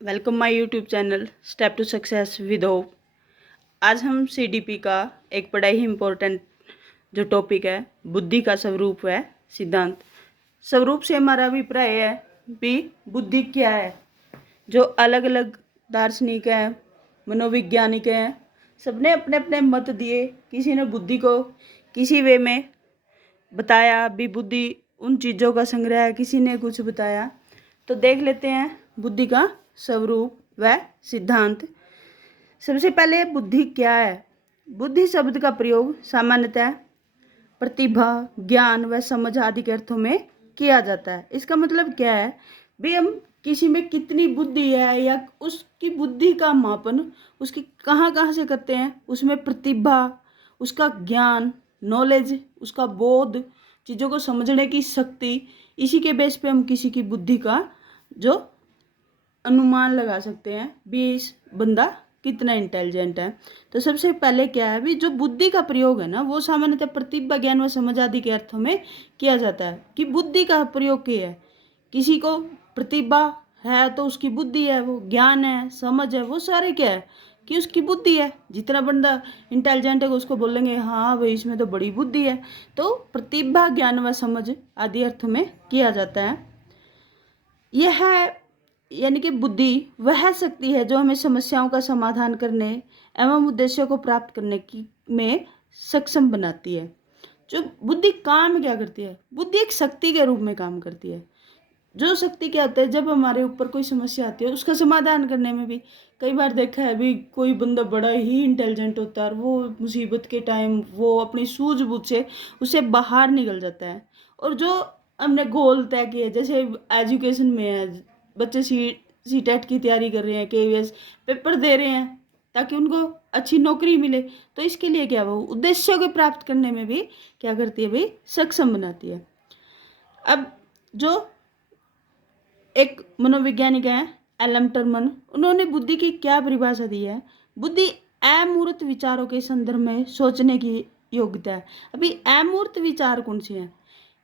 Welcome my YouTube channel step to success with hope. आज हम CDP का एक बड़ा ही इम्पोर्टेंट जो टॉपिक है, बुद्धि का स्वरूप है सिद्धांत। स्वरूप से हमारा अभिप्राय है भी बुद्धि क्या है। जो अलग अलग दार्शनिक हैं, मनोवैज्ञानिक हैं, सबने अपने अपने मत दिए। किसी ने बुद्धि को किसी वे में बताया भी, बुद्धि उन चीज़ों का संग्रह है, किसी ने कुछ बताया। तो देख लेते हैं बुद्धि का स्वरूप व सिद्धांत। सबसे पहले बुद्धि क्या है। बुद्धि शब्द का प्रयोग सामान्यतः प्रतिभा, ज्ञान व समझ आदि के अर्थों में किया जाता है। इसका मतलब क्या है भी, हम किसी में कितनी बुद्धि है या उसकी बुद्धि का मापन उसकी कहाँ कहाँ से करते हैं। उसमें प्रतिभा, उसका ज्ञान, नॉलेज, उसका बोध, चीज़ों को समझने की शक्ति, इसी के बेस पे हम किसी की बुद्धि का जो अनुमान लगा सकते हैं भी इस बंदा कितना इंटेलिजेंट है। तो सबसे पहले क्या है भी, जो बुद्धि का प्रयोग है ना, वो सामान्यतः प्रतिभा, ज्ञान व समझ आदि के अर्थों में किया जाता है। कि बुद्धि का प्रयोग क्या है, किसी को प्रतिभा है तो उसकी बुद्धि है, वो ज्ञान है, समझ है, वो सारे क्या है कि उसकी बुद्धि है। जितना बंदा इंटेलिजेंट है उसको बोलेंगे हाँ भाई इसमें तो बड़ी बुद्धि है। तो प्रतिभा, ज्ञान व समझ आदि अर्थों में किया जाता है। यह यानी कि बुद्धि वह शक्ति है जो हमें समस्याओं का समाधान करने एवं उद्देश्यों को प्राप्त करने की में सक्षम बनाती है। जो बुद्धि काम क्या करती है, बुद्धि एक शक्ति के रूप में काम करती है। जो शक्ति क्या होता है, जब हमारे ऊपर कोई समस्या आती है उसका समाधान करने में भी कई बार देखा है भी, कोई बंदा बड़ा ही इंटेलिजेंट होता है और वो मुसीबत के टाइम वो अपनी सूझबूझ से उससे बाहर निकल जाता है। और जो हमने गोल तय किए, जैसे एजुकेशन में है, बच्चे सी टेट की तैयारी कर रहे हैं, केवीएस पेपर दे रहे हैं ताकि उनको अच्छी नौकरी मिले, तो इसके लिए क्या वो उद्देश्यों को प्राप्त करने में भी क्या करती है भाई, सक्षम बनाती है। अब जो एक मनोवैज्ञानिक है एलम टर्मन, उन्होंने बुद्धि की क्या परिभाषा दी है। बुद्धि अमूर्त विचारों के संदर्भ में सोचने की योग्यता है। अभी अमूर्त विचार कौन से हैं,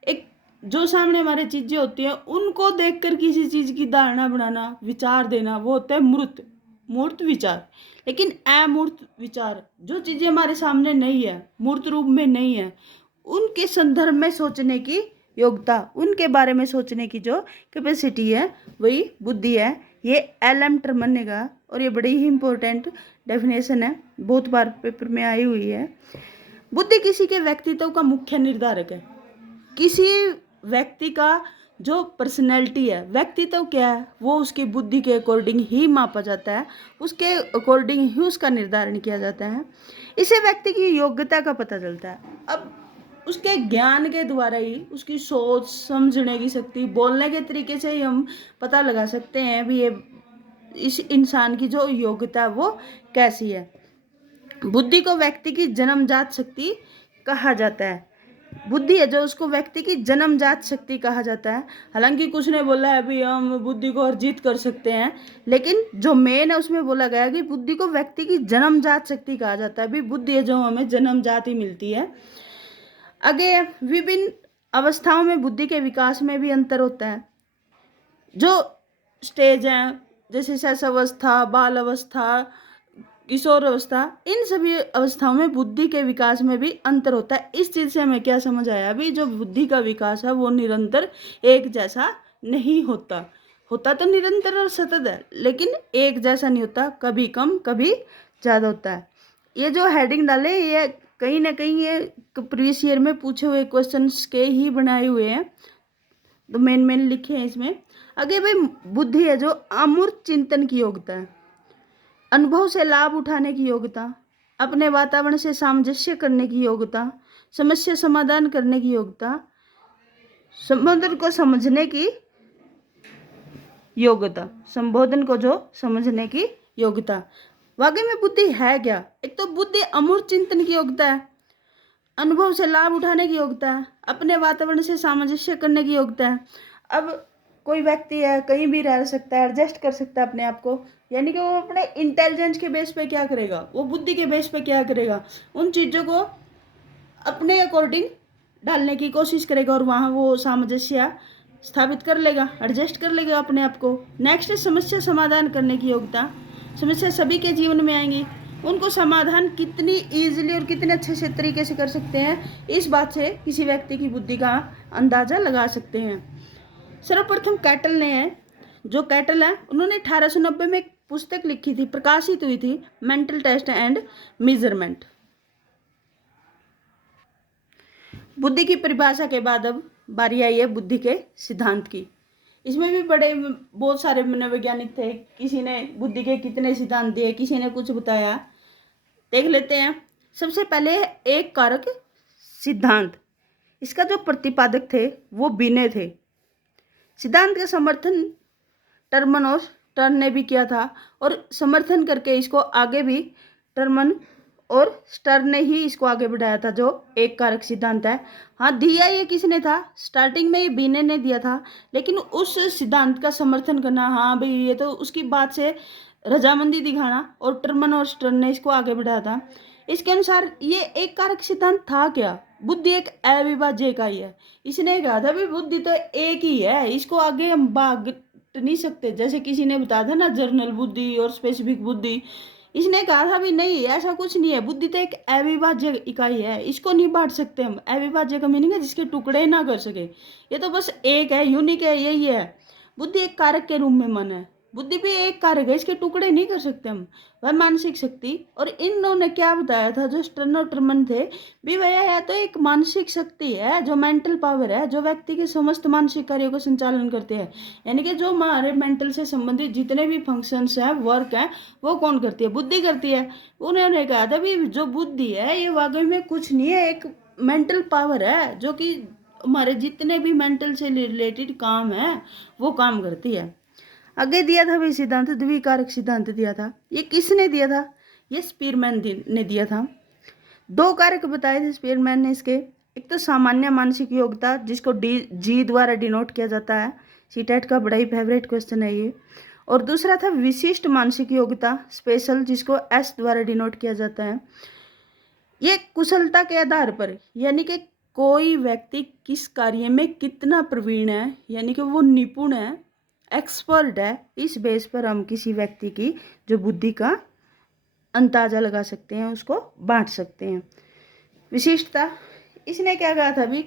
एक जो सामने हमारे चीजें होती हैं उनको देखकर किसी चीज की धारणा बनाना, विचार देना, वो होता है मूर्त मूर्त विचार। लेकिन अमूर्त विचार, जो चीजें हमारे सामने नहीं है, मूर्त रूप में नहीं है, उनके संदर्भ में सोचने की योग्यता, उनके बारे में सोचने की जो कैपेसिटी है वही बुद्धि है। ये एलम टर्मन ने कहा और ये बड़ी ही इंपॉर्टेंट डेफिनेशन है, बहुत बार पेपर में आई हुई है। बुद्धि किसी के व्यक्तित्व का मुख्य निर्धारक है। किसी व्यक्ति का जो पर्सनैलिटी है, व्यक्तित्व क्या है, वो उसकी बुद्धि के अकॉर्डिंग ही मापा जाता है, उसके अकॉर्डिंग ही उसका निर्धारण किया जाता है। इसे व्यक्ति की योग्यता का पता चलता है। अब उसके ज्ञान के द्वारा ही उसकी सोच, समझने की शक्ति, बोलने के तरीके से ही हम पता लगा सकते हैं भी ये इस इंसान की जो योग्यता है वो कैसी है। बुद्धि को व्यक्ति की जन्मजात शक्ति कहा जाता है। बुद्धि है जो उसको व्यक्ति की जन्मजात शक्ति कहा जाता है। हालांकि कुछ ने बोला है भी हम बुद्धि को अर्जित कर सकते हैं, लेकिन जो मेन है उसमें बोला गया है कि बुद्धि को व्यक्ति की जन्मजात शक्ति कहा जाता है। भी बुद्धि है जो हमें जन्मजात ही मिलती है। आगे विभिन्न अवस्थाओं में बुद्धि के विकास में भी अंतर होता है। जो स्टेज हैं जैसे शैशवावस्था, बाल अवस्था, किशोर अवस्था, इन सभी अवस्थाओं में बुद्धि के विकास में भी अंतर होता है। इस चीज़ से हमें क्या समझ आया अभी, जो बुद्धि का विकास है वो निरंतर एक जैसा नहीं होता। होता तो निरंतर और सतत है, लेकिन एक जैसा नहीं होता, कभी कम कभी ज़्यादा होता है। ये जो हेडिंग डाले ये कहीं ना कहीं ये प्रीवियस ईयर में पूछे हुए क्वेश्चंस के ही बनाए हुए हैं, तो मेन लिखे हैं इसमें। आगे भाई बुद्धि है जो अमूर्त चिंतन की योग्यता है, अनुभव से लाभ उठाने की योग्यता, अपने वातावरण से सामंजस्य करने की योग्यता, समस्या समाधान करने की योग्यता, संबोधन को समझने की योग्यता, संबोधन को जो समझने की योग्यता। वाकई में बुद्धि है क्या। एक तो बुद्धि अमूर्त चिंतन की योग्यता है, अनुभव से लाभ उठाने की योग्यता है, अपने वातावरण से सामंजस्य करने की योग्यता है। अब कोई व्यक्ति है कहीं भी रह सकता है, एडजस्ट कर सकता है अपने आप को, यानी कि वो अपने इंटेलिजेंस के बेस पे क्या करेगा, वो बुद्धि के बेस पे क्या करेगा, उन चीज़ों को अपने अकॉर्डिंग डालने की कोशिश करेगा और वहाँ वो सामंजस्य स्थापित कर लेगा, एडजस्ट कर लेगा अपने आप को। नेक्स्ट है समस्या समाधान करने की योग्यता। समस्या सभी के जीवन में आएंगी, उनको समाधान कितनी ईजिली और कितने अच्छे से तरीके से कर सकते हैं, इस बात से किसी व्यक्ति की बुद्धि का अंदाजा लगा सकते हैं। सर्वप्रथम कैटल ने है, जो कैटल है उन्होंने 1890 में एक पुस्तक लिखी थी, प्रकाशित हुई थी, मेंटल टेस्ट एंड मेजरमेंट। बुद्धि की परिभाषा के बाद अब बारी आई है बुद्धि के सिद्धांत की। इसमें भी बहुत सारे मनोवैज्ञानिक थे, किसी ने बुद्धि के कितने सिद्धांत दिए, किसी ने कुछ बताया। देख लेते हैं। सबसे पहले एक कारक सिद्धांत। इसका जो प्रतिपादक थे वो बिने थे। सिद्धांत का समर्थन टर्मन और स्टर्न ने भी किया था, और समर्थन करके इसको आगे भी टर्मन और स्टर्न ने ही इसको आगे बढ़ाया था, जो एक कारक सिद्धांत है। हाँ, दिया ये किसने था? स्टार्टिंग में ये बिने ने दिया था, लेकिन उस सिद्धांत का समर्थन करना, हाँ भाई ये तो उसकी बात से रजामंदी दिखाना, और टर्मन और स्टर्न ने इसको आगे बढ़ाया था। इसके अनुसार ये एक कारक सिद्धांत था क्या? बुद्धि एक अविभाज्य इकाई है। इसने कहा था भी बुद्धि तो एक ही है, इसको आगे हम बांट नहीं सकते। जैसे किसी ने बताया था ना जर्नल बुद्धि और स्पेसिफिक बुद्धि, इसने कहा था भी नहीं, ऐसा कुछ नहीं है, बुद्धि तो एक अविभाज्य इकाई है, इसको नहीं बांट सकते हम। अविभाज्य का मीनिंग है जिसके टुकड़े ना कर सके, ये तो बस एक है, यूनिक है, यही है। बुद्धि एक कारक के रूप में मन है, बुद्धि भी एक कारक है, इसके टुकड़े नहीं कर सकते हम। वह मानसिक शक्ति, और इन्होंने क्या बताया था जो स्टर्न और टर्मन थे भी, वह है तो एक मानसिक शक्ति है, जो मेंटल पावर है, जो व्यक्ति के समस्त मानसिक कार्यों का संचालन करते हैं। यानी कि जो हमारे मेंटल से संबंधित जितने भी फंक्शंस हैं, वर्क हैं, वो कौन करती है? बुद्धि करती है। उन्होंने कहा था भी जो बुद्धि है ये वाकई में कुछ नहीं है, एक मेंटल पावर है, जो कि हमारे जितने भी मेंटल से रिलेटेड काम है वो काम करती है। आगे दिया था भी सिद्धांत, द्विकारक सिद्धांत दिया था। ये किसने दिया था? ये स्पीरमैन ने दिया था। दो कारक बताए थे स्पीरमैन ने इसके। एक तो सामान्य मानसिक योग्यता, जिसको जी द्वारा डिनोट किया जाता है, सीटेट का बड़ा ही फेवरेट क्वेश्चन है ये। और दूसरा था विशिष्ट मानसिक योग्यता, स्पेशल, जिसको एस द्वारा डिनोट किया जाता है। ये कुशलता के आधार पर, यानी कि कोई व्यक्ति किस कार्य में कितना प्रवीण है, यानी कि वो निपुण है, एक्सपर्ट है, इस बेस पर हम किसी व्यक्ति की जो बुद्धि का अंदाजा लगा सकते हैं, उसको बांट सकते हैं। विशिष्टता, इसने क्या कहा था भी,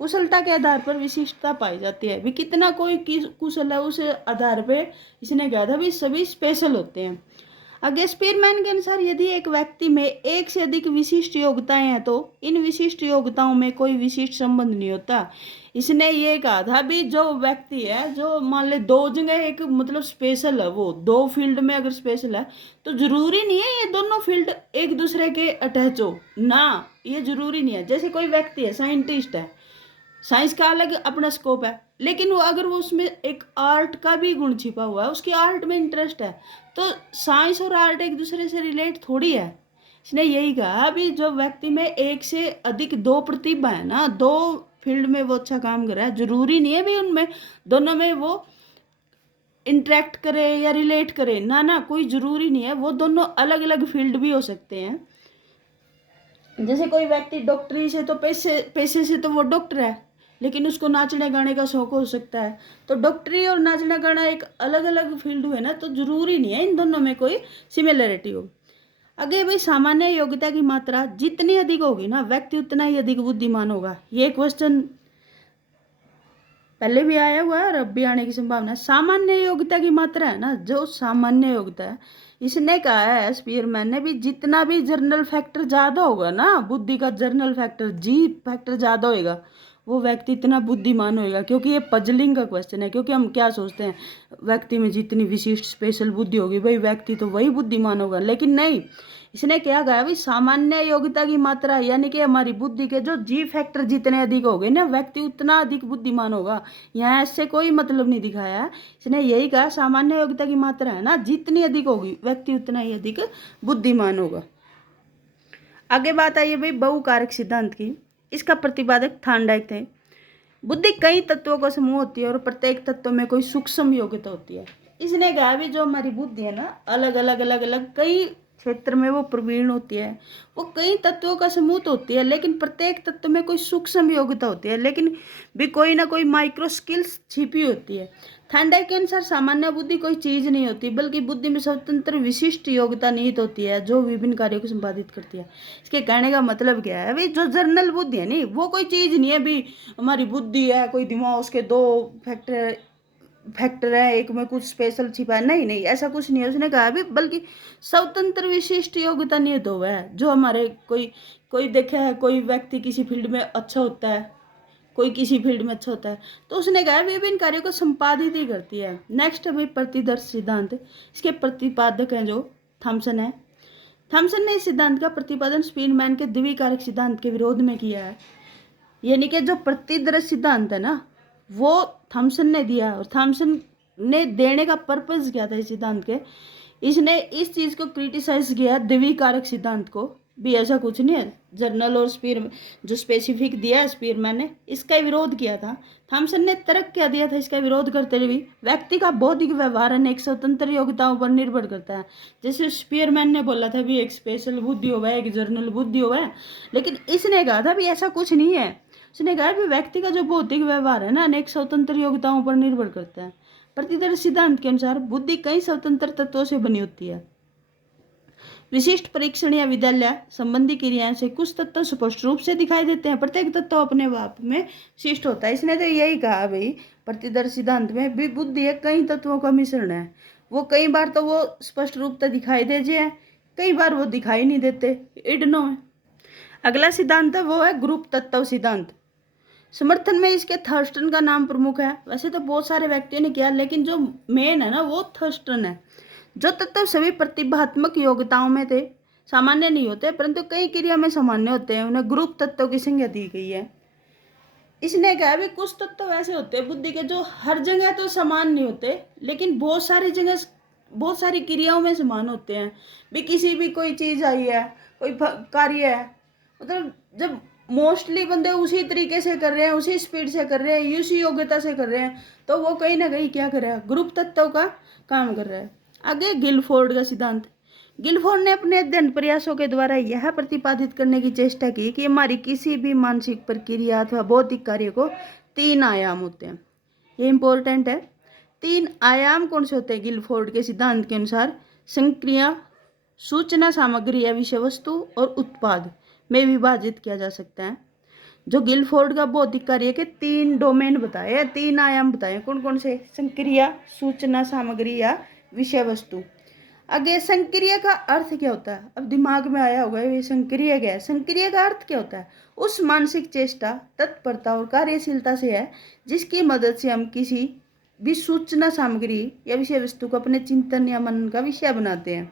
कुशलता के आधार पर विशिष्टता पाई जाती है भी, कितना कोई कुशल है उस आधार पे इसने कहा था भी सभी स्पेशल होते हैं। आगे स्पीरमैन के अनुसार यदि एक व्यक्ति में एक से अधिक विशिष्ट योग्यताएं हैं तो इन विशिष्ट योग्यताओं में कोई विशिष्ट संबंध नहीं होता। इसने ये कहा था भी जो व्यक्ति है, जो मान ले दो जगह एक मतलब स्पेशल है, वो दो फील्ड में अगर स्पेशल है तो जरूरी नहीं है ये दोनों फील्ड एक दूसरे के अटैच हो ना, ये जरूरी नहीं है। जैसे कोई व्यक्ति है, साइंटिस्ट है, साइंस का अलग अपना स्कोप है, लेकिन वो अगर वो उसमें एक आर्ट का भी गुण छिपा हुआ है, उसकी आर्ट में इंटरेस्ट है, तो साइंस और आर्ट एक दूसरे से रिलेट थोड़ी है। इसने यही कहा भी जो व्यक्ति में एक से अधिक दो प्रतिभा है ना, दो फील्ड में वो अच्छा काम कर रहा है, जरूरी नहीं है भी उनमें दोनों में वो इंटरेक्ट करे या रिलेट करे, ना ना, कोई जरूरी नहीं है, वो दोनों अलग अलग फील्ड भी हो सकते हैं। जैसे कोई व्यक्ति डॉक्टरी से तो पैसे से तो वो डॉक्टर है, लेकिन उसको नाचने गाने का शौक हो सकता है, तो डॉक्टरी और नाचना गाना एक अलग अलग फील्ड हुए ना, तो जरूरी नहीं है इन दोनों में कोई सिमिलरिटी हो। आगे भाई, सामान्य योग्यता की मात्रा जितनी अधिक होगी ना, व्यक्ति उतना ही अधिक बुद्धिमान होगा। ये क्वेश्चन पहले भी आया हुआ है और अब भी आने की संभावना है। सामान्य योग्यता की मात्रा है ना, जो सामान्य योग्यता है, इसने कहा है स्पीरमैन ने भी, जितना भी जर्नल फैक्टर ज़्यादा होगा ना, बुद्धि का जर्नल फैक्टर, जी फैक्टर ज़्यादा होएगा, वो व्यक्ति इतना बुद्धिमान होएगा। क्योंकि ये पजलिंग का क्वेश्चन है, क्योंकि हम क्या सोचते हैं, व्यक्ति में जितनी विशिष्ट स्पेशल बुद्धि होगी भाई व्यक्ति तो वही बुद्धिमान होगा, लेकिन नहीं। इसने क्या कहा भाई, सामान्य योग्यता की मात्रा, यानी कि हमारी बुद्धि के जो जी फैक्टर जितने अधिक हो गए ना, व्यक्ति उतना अधिक बुद्धिमान होगा। यहाँ इससे कोई मतलब नहीं दिखाया है, इसने यही कहा सामान्य योग्यता की मात्रा है ना, जितनी अधिक होगी व्यक्ति उतना ही अधिक बुद्धिमान होगा। आगे बात आई है भाई बहुकारक सिद्धांत की। इसका प्रतिपादक थार्नडाइक थे। बुद्धि कई तत्वों का समूह होती है और प्रत्येक तत्व में कोई सूक्ष्म योग्यता होती है। इसने कहा भी जो हमारी बुद्धि है ना, अलग अलग अलग अलग कई क्षेत्र में वो प्रवीण होती है। वो कई तत्वों का समूह तो होती है, लेकिन प्रत्येक तत्व में कोई सूक्ष्म योग्यता होती है, लेकिन भी कोई ना कोई माइक्रो स्किल्स छिपी होती है। थांडाई के अनुसार सामान्य बुद्धि कोई चीज नहीं होती, बल्कि बुद्धि में स्वतंत्र विशिष्ट योग्यता निहित होती है जो विभिन्न कार्यों को संपादित करती है। इसके कहने का मतलब क्या है भाई, जो जर्नल बुद्धि है नहीं, वो कोई चीज नहीं है भी हमारी बुद्धि है कोई दिमाग, उसके दो फैक्टर है, एक में कुछ स्पेशल छिपा है, नहीं नहीं ऐसा कुछ नहीं है। उसने कहा भी बल्कि स्वतंत्र विशिष्ट योग्यता निहित हुआ है जो हमारे कोई कोई देखा है, कोई व्यक्ति किसी फील्ड में अच्छा होता है, कोई किसी फील्ड में अच्छा होता है, तो उसने कहा विभिन्न कार्यों को संपादित ही करती है। नेक्स्ट है भाई प्रतिदर्श सिद्धांत। इसके प्रतिपादक हैं जो थॉमसन है। थॉमसन ने इस सिद्धांत का प्रतिपादन स्पीरमैन के द्विकारक सिद्धांत के विरोध में किया है। यानी कि जो प्रतिदर्श सिद्धांत है ना, वो थॉमसन ने दिया, और थॉमसन ने देने का पर्पस क्या था इस सिद्धांत के, इसने इस चीज को क्रिटिसाइज किया द्विकारक सिद्धांत को भी, ऐसा कुछ नहीं है। जर्नल और स्पीर जो स्पेसिफिक दिया है स्पीरमैन ने, इसका विरोध किया था। थॉमसन ने तर्क क्या दिया था इसका विरोध करते हुए, व्यक्ति का बौद्धिक व्यवहार अनेक स्वतंत्र योग्यताओं पर निर्भर करता है। जैसे स्पीरमैन ने बोला था भी एक स्पेशल बुद्धि हो एक जर्नल बुद्धि हो, लेकिन इसने कहा था भी ऐसा कुछ नहीं है। उसने कहा भी व्यक्ति का जो बौद्धिक व्यवहार है ना, अनेक स्वतंत्र योग्यताओं पर निर्भर करता है। प्रतिदर्श सिद्धांत के अनुसार बुद्धि कई स्वतंत्र तत्वों से बनी होती है। विशिष्ट परीक्षण या विद्यालय संबंधी क्रियाएं से कुछ तत्व स्पष्ट रूप से दिखाई देते हैं, प्रत्येक तत्व अपने आप में विशिष्ट होता है। इसने तो यही कहा भाई प्रतिदर्श सिद्धांत में भी बुद्धि एक कई तत्वों का मिश्रण है। वो कई बार तो वो स्पष्ट रूप से दिखाई दे जाए, कई बार वो दिखाई नहीं देते, इडनो है। अगला सिद्धांत है वो है ग्रुप तत्व सिद्धांत। समर्थन में इसके थर्स्टन का नाम प्रमुख है। वैसे तो बहुत सारे व्यक्तियों ने किया, लेकिन जो मेन है ना वो थर्स्टन है। जो तत्व सभी प्रतिभात्मक योग्यताओं में थे सामान्य नहीं होते, परंतु कई क्रिया में सामान्य होते हैं, उन्हें ग्रुप तत्वों की संज्ञा दी गई है। इसने कहा भी कुछ तत्व ऐसे होते हैं बुद्धि के जो हर जगह तो समान नहीं होते, लेकिन बहुत सारी जगह बहुत सारी क्रियाओं में समान होते हैं। भी किसी भी कोई चीज आई है, कोई कार्य है, मतलब जब मोस्टली बंदे उसी तरीके से कर रहे हैं, उसी स्पीड से कर रहे हैं, उसी योग्यता से कर रहे हैं, तो वो कहीं ना कहीं क्या कर रहा है, ग्रुप तत्व का काम कर रहा है। आगे गिलफोर्ड का सिद्धांत। गिलफोर्ड ने अपने अध्ययन प्रयासों के द्वारा यह प्रतिपादित करने की चेष्टा की कि हमारी किसी भी मानसिक प्रक्रिया अथवा बौद्धिक कार्य को 3 आयाम होते हैं। ये इंपॉर्टेंट है। 3 आयाम कौन से होते हैं गिलफोर्ड के सिद्धांत के अनुसार? संक्रिया, सूचना सामग्री या विषय वस्तु और उत्पाद में विभाजित किया जा सकता है। जो गिलफोर्ड का बौद्धिक कार्य के 3 डोमेन बताए, 3 आयाम बताए, कौन कौन से? संक्रिया, सूचना सामग्री या विषय वस्तु। आगे संक्रिया का अर्थ क्या होता है? अब दिमाग में आया होगा ये संक्रिया क्या है। संक्रिया का अर्थ क्या होता है? उस मानसिक चेष्टा, तत्परता और कार्यशीलता से है जिसकी मदद से हम किसी भी सूचना सामग्री या विषय वस्तु को अपने चिंतन या मनन का विषय बनाते हैं।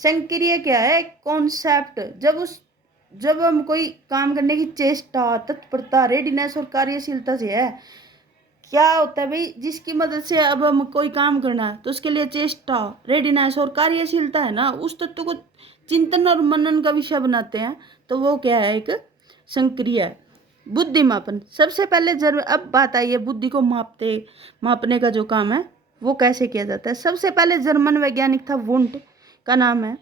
संक्रिया क्या है? कॉन्सेप्ट। जब हम कोई काम करने की चेष्टा, तत्परता, रेडीनेस और कार्यशीलता से है, क्या होता है भाई, जिसकी मदद से अब हम कोई काम करना है तो उसके लिए चेष्टा, रेडीनेस और कार्यशीलता है ना, उस तत्व को चिंतन और मनन का विषय बनाते हैं, तो वो क्या है? एक संक्रिया है। बुद्धि मापन। सबसे पहले अब बात आई है बुद्धि को मापने का जो काम है वो कैसे किया जाता है। सबसे पहले जर्मन वैज्ञानिक था, वुंट का नाम है।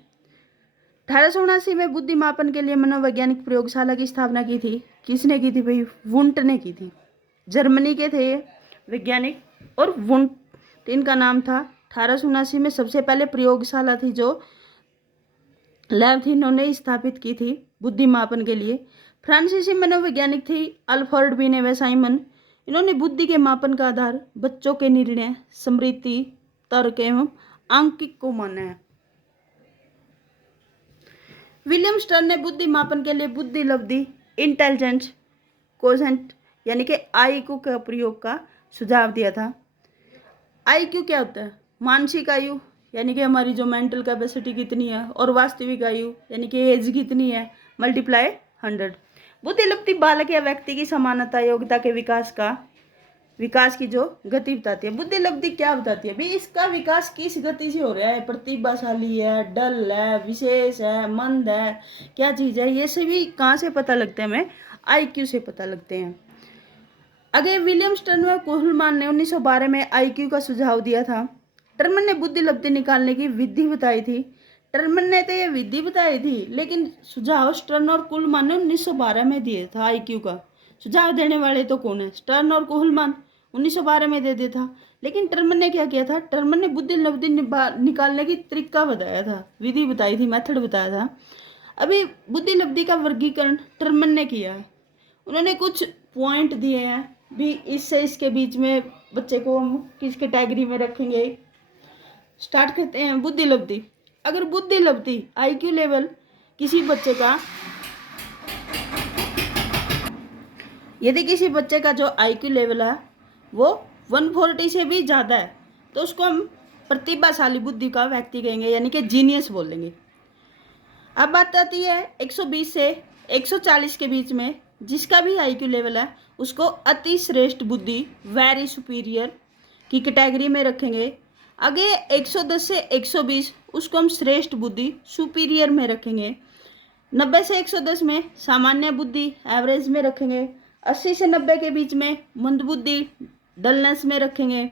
1879 में बुद्धि मापन के लिए मनोवैज्ञानिक प्रयोगशाला की स्थापना की थी। किसने की थी भाई? वुंट ने की थी। जर्मनी के थे वैज्ञानिक, और वुंट इनका नाम था। 1879 में सबसे पहले प्रयोगशाला थी, जो लैब थी, इन्होंने स्थापित की थी बुद्धि मापन के लिए। फ्रांसीसी मनोवैज्ञानिक थी अल्फ्रेड बिनेवे साइमन। इन्होंने बुद्धि के मापन का आधार बच्चों के निर्णय, स्मृति, तर्क एवं आंकिक को माना है। विलियम स्टर्न ने बुद्धि मापन के लिए बुद्धि लब्धि, इंटेलिजेंस कोशेंट यानी कि आईक्यू का प्रयोग का सुझाव दिया था। आईक्यू क्या होता है? मानसिक आयु यानी कि हमारी जो मेंटल कैपेसिटी कितनी है, और वास्तविक आयु यानी कि एज कितनी है, मल्टीप्लाई 100। बुद्धि लब्धि बालक या व्यक्ति की समानता, योग्यता के विकास की जो गति बताती है। बुद्धि लब्धि क्या बताती है भाई? इसका विकास किस गति से हो रहा है, प्रतिभाशाली है, डल है, विशेष है, मंद है, क्या चीज है, ये सभी कहाँ से पता लगते हैं? हमें आईक्यू से पता लगते हैं। अगर विलियम स्टर्न व कुहलमान ने 1912 में आईक्यू का सुझाव दिया था। टर्मन ने बुद्धि लब्धि निकालने की विधि बताई थी। टर्मन ने तो ये विधि बताई थी, लेकिन सुझाव स्टर्न और कुलमान ने 1912 में दिए था आईक्यू का। सुझाव देने वाले तो कौन है? स्टर्न और कुलमान 1912 में दे दिया था। लेकिन टर्मन ने क्या किया था? टर्मन ने बुद्धि लब्धि निकालने की तरीका बताया था, विधि बताई थी, मेथड बताया था। अभी बुद्धि लब्धि का वर्गीकरण टर्मन ने किया है। उन्होंने कुछ पॉइंट दिए हैं भी, इससे इसके बीच में बच्चे को हम किस कैटेगरी में रखेंगे। स्टार्ट करते हैं बुद्धि लब्धि। अगर बुद्धि लब्धि आईक्यू लेवल किसी बच्चे का, यदि किसी बच्चे का जो आईक्यू लेवल है वो 140 से भी ज़्यादा है, तो उसको हम प्रतिभाशाली बुद्धि का व्यक्ति कहेंगे, यानी कि जीनियस बोलेंगे। अब बात आती है 120 से 140 के बीच में, जिसका भी आईक्यू लेवल है उसको अति श्रेष्ठ बुद्धि, वेरी सुपीरियर की कैटेगरी में रखेंगे। आगे 110 से 120 उसको हम श्रेष्ठ बुद्धि, सुपीरियर में रखेंगे। 90 से 110 में सामान्य बुद्धि, एवरेज में रखेंगे। 80 से 90 के बीच में मंद बुद्धि, डलनेस में रखेंगे।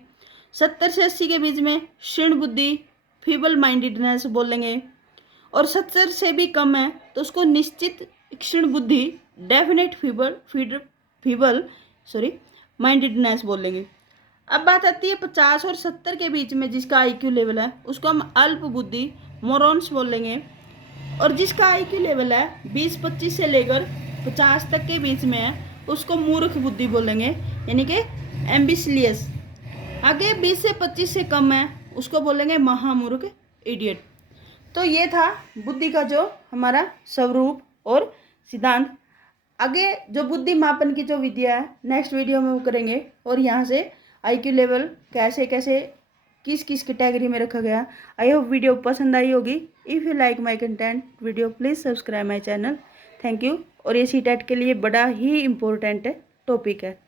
70 से 80 के बीच में क्षीण बुद्धि, फीबल माइंडेडनेस बोलेंगे। और 70 से भी कम है तो उसको निश्चित क्षीण बुद्धि, डेफिनेट फीबल माइंडेडनेस बोलेंगे। अब बात आती है 50 और 70 के बीच में जिसका आईक्यू लेवल है उसको हम अल्प बुद्धि, मोरॉन्स बोलेंगे। और जिसका आईक्यू लेवल है 20-25 से लेकर 50 तक के बीच में है उसको मूर्ख बुद्धि बोलेंगे, यानी कि एम्बिशियस। आगे 20 से 25 से कम है उसको बोलेंगे महामूर्ख, इडियट। तो ये था बुद्धि का जो हमारा स्वरूप और सिद्धांत। आगे जो बुद्धि मापन की जो विधियाँ है नेक्स्ट वीडियो में वो करेंगे, और यहाँ से आईक्यू लेवल कैसे कैसे किस किस कैटेगरी में रखा गया। आई होप वीडियो पसंद आई होगी। If you like my content video please subscribe my channel. Thank you. और ये सीटेट के लिए बड़ा ही इम्पोर्टेंट टॉपिक है।